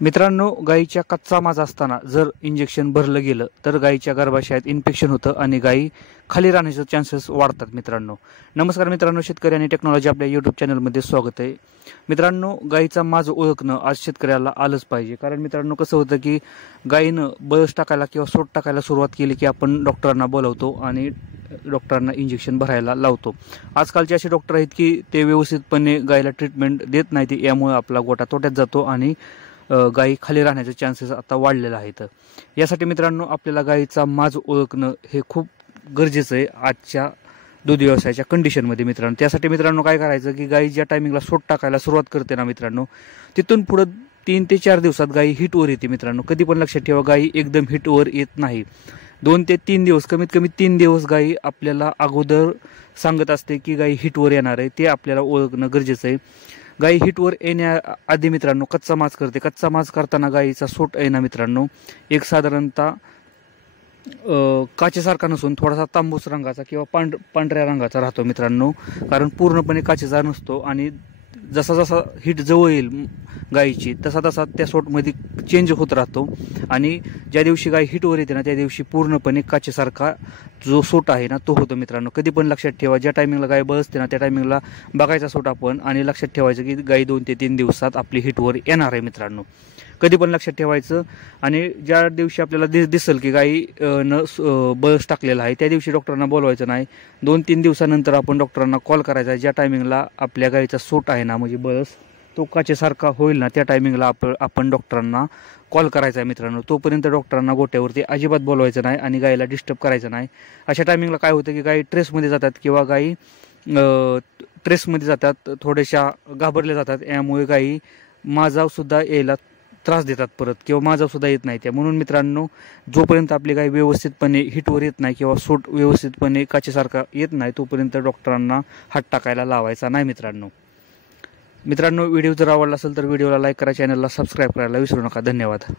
मित्रांनो, गायीच्या कच्चा माज असताना जर इंजेक्शन भरलं गेलं तर गायीच्या गर्भाशयात इन्फेक्शन होतं आणि गायी खाली राहण्याचे चान्सेस वाढतात. मित्रांनो नमस्कार मित्रांनो, शेतकरी आणि टेक्नॉलॉजी आपल्या यूट्यूब चॅनलमध्ये स्वागत आहे. मित्रांनो, गायीचा माज ओळखणं आज शेतकऱ्याला आलंच पाहिजे. कारण मित्रांनो कसं होतं की गायीनं बळस टाकायला किंवा सोट टाकायला सुरुवात केली की आपण डॉक्टरांना बोलावतो आणि डॉक्टरांना इंजेक्शन भरायला लावतो. आजकालचे असे डॉक्टर आहेत की ते व्यवस्थितपणे गायीला ट्रीटमेंट देत नाहीत, यामुळे आपला गोटा तोट्यात जातो आणि गायी खाली राहण्याचे चान्सेस आता वाढलेले आहेत. यासाठी मित्रांनो आपल्याला गायीचा माज ओळखणं हे खूप गरजेचं आहे आजच्या दूध व्यवसायाच्या कंडिशनमध्ये. मित्रांनो त्यासाठी मित्रांनो काय करायचं की गायी ज्या टायमिंगला सोट टाकायला सुरुवात करते ना मित्रांनो, तिथून पुढं 3 ते 4 दिवसात गायी हिटवर येते. मित्रांनो कधी पण लक्षात ठेवा, गायी एकदम हिटवर येत नाही. 2 ते 3 दिवस, कमीत कमी 3 दिवस गायी आपल्याला अगोदर सांगत असते की गायी हिटवर येणार आहे. ते आपल्याला ओळखणं गरजेचं आहे. गायी हिटवर येण्याआधी मित्रांनो कच्चा माज करते. कच्चा माज करताना गायीचा सोट आहे ना मित्रांनो एक साधारणतः काचेसारखा नसून थोडासा तांबूस रंगाचा किंवा पांढऱ्या रंगाचा राहतो मित्रांनो. कारण पूर्णपणे काचेचा नसतो आणि जसा जसा हिट जवळ येईल गायीची तसा तसा त्या सोटमध्ये चेंज होत राहतो. आणि ज्या दिवशी गाय हिटवर येते ना त्या दिवशी पूर्णपणे काचेसारखा जो सोट आहे ना तो होतो. मित्रांनो कधी पण लक्षात ठेवा, ज्या टायमिंगला गाय बसते ना त्या टायमिंगला बघायचा सोट आपण आणि लक्षात ठेवायचं की गाय 2 ते 3 दिवसात आपली हिटवर येणार आहे. मित्रांनो कधी पण लक्षात ठेवायचं. आणि ज्या दिवशी आपल्याला दिसेल की गायी न बळस टाकलेला आहे त्या दिवशी डॉक्टरांना बोलवायचं नाही. 2-3 दिवसानंतर आपण डॉक्टरांना कॉल करायचा आहे. ज्या टायमिंगला आपल्या गायीचा सोट आहे ना म्हणजे बळस तो काचेसारखा होईल ना त्या टायमिंगला आपण डॉक्टरांना कॉल करायचा आहे. मित्रांनो तोपर्यंत डॉक्टरांना गोट्यावरती अजिबात बोलवायचं नाही आणि गायीला डिस्टर्ब करायचं नाही. अशा टायमिंगला काय होतं की गायी ट्रेसमध्ये जातात किंवा गायी ट्रेसमध्ये जातात, थोड्याशा घाबरल्या जातात. यामुळे गायी माझावसुद्धा यायला त्रास देतात परत किंवा माझावसुद्धा येत नाही त्या. म्हणून मित्रांनो जोपर्यंत आपली गाय व्यवस्थितपणे हिटवर येत नाही किंवा सूट व्यवस्थितपणे काचेसारखा येत नाही तोपर्यंत डॉक्टरांना हात टाकायला लावायचा नाही. मित्रांनो व्हिडिओ जर आवडला असेल तर व्हिडिओला लाईक करा, चॅनलला सबस्क्राईब करायला विसरू नका. धन्यवाद.